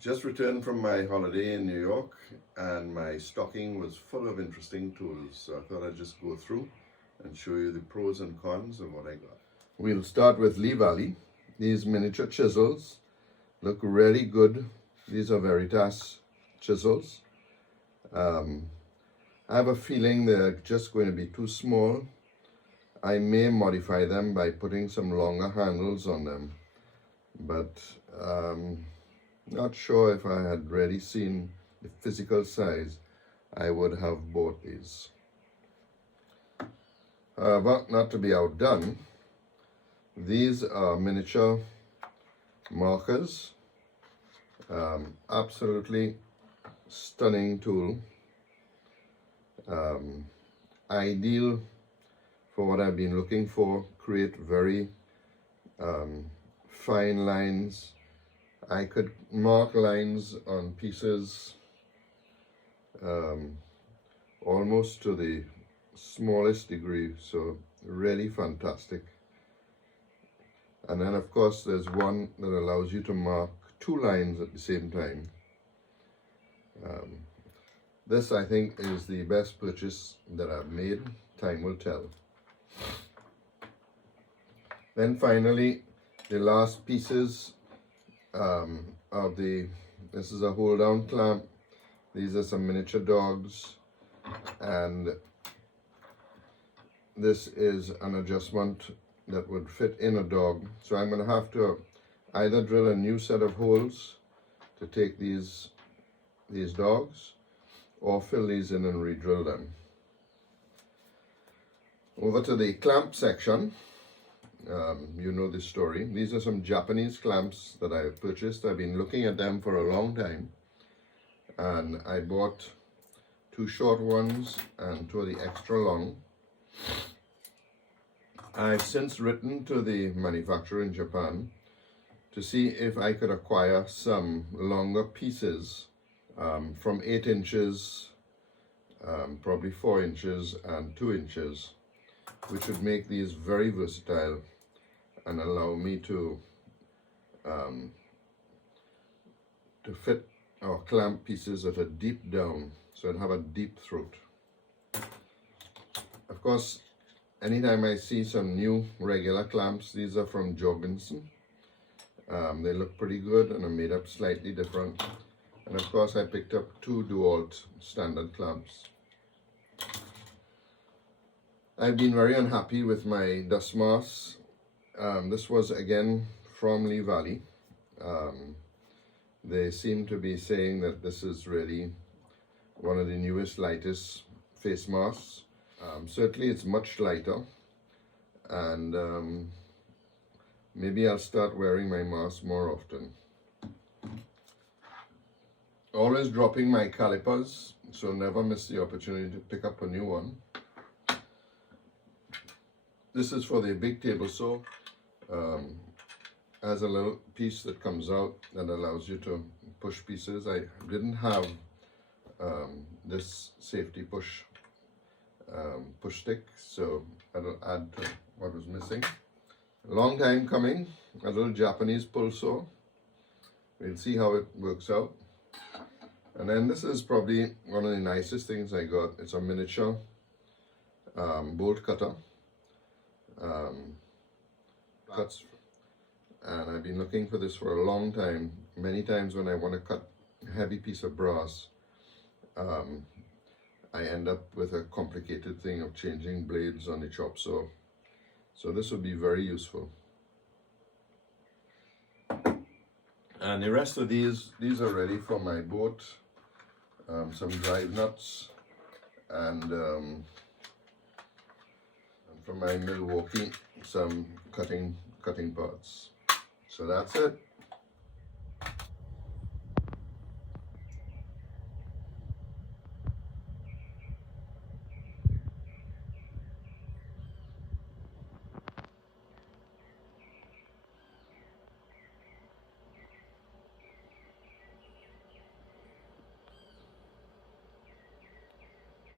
Just returned from my holiday in New York and my stocking was full of interesting tools. So I thought I'd just go through and show you the pros and cons of what I got. We'll start with Lee Valley. These miniature chisels look really good. These are Veritas chisels. I have a feeling they're just going to be too small. I may modify them by putting some longer handles on them, but not sure if I had really seen the physical size, I would have bought these. However, not to be outdone, these are miniature markers. Absolutely stunning tool. Ideal for what I've been looking for. Create very fine lines. I could mark lines on pieces almost to the smallest degree, so really fantastic. And then of course there's one that allows you to mark two lines at the same time. This I think is the best purchase that I've made. Time will tell. Then finally, the last pieces this is a hold down clamp. These are some miniature dogs, and this is an adjustment that would fit in a dog. So I'm going to have to either drill a new set of holes to take these dogs, or fill these in and re-drill them. Over to the clamp section. You know this story. These are some Japanese clamps that I have purchased. I've been looking at them for a long time, and I bought two short ones and two of the extra long. I've since written to the manufacturer in Japan to see if I could acquire some longer pieces from 8 inches, probably 4 inches and 2 inches, which would make these very versatile and allow me to fit or clamp pieces that are deep down, so I'd have a deep throat. Of course, anytime I see some new regular clamps, these are from Jorgensen. They look pretty good and are made up slightly different. And of course I picked up two DeWalt standard clamps. I've been very unhappy with my dust masks. This was again from Lee Valley. They seem to be saying that this is really one of the newest, lightest face masks. Certainly it's much lighter, and maybe I'll start wearing my mask more often. Always dropping my calipers, so never miss the opportunity to pick up a new one. This is for the big table saw. Has a little piece that comes out that allows you to push pieces. I didn't have this safety push stick, so that'll add to what was missing. A long time coming, a little Japanese Pulsar. We'll see how it works out. And then this is probably one of the nicest things I got. It's a miniature bolt cutter. Cuts, and I've been looking for this for a long time. Many times when I want to cut a heavy piece of brass, I end up with a complicated thing of changing blades on the chop saw. So this would be very useful. And the rest of these are ready for my boat. Some drive nuts, and from my Milwaukee, some cutting parts. So that's it.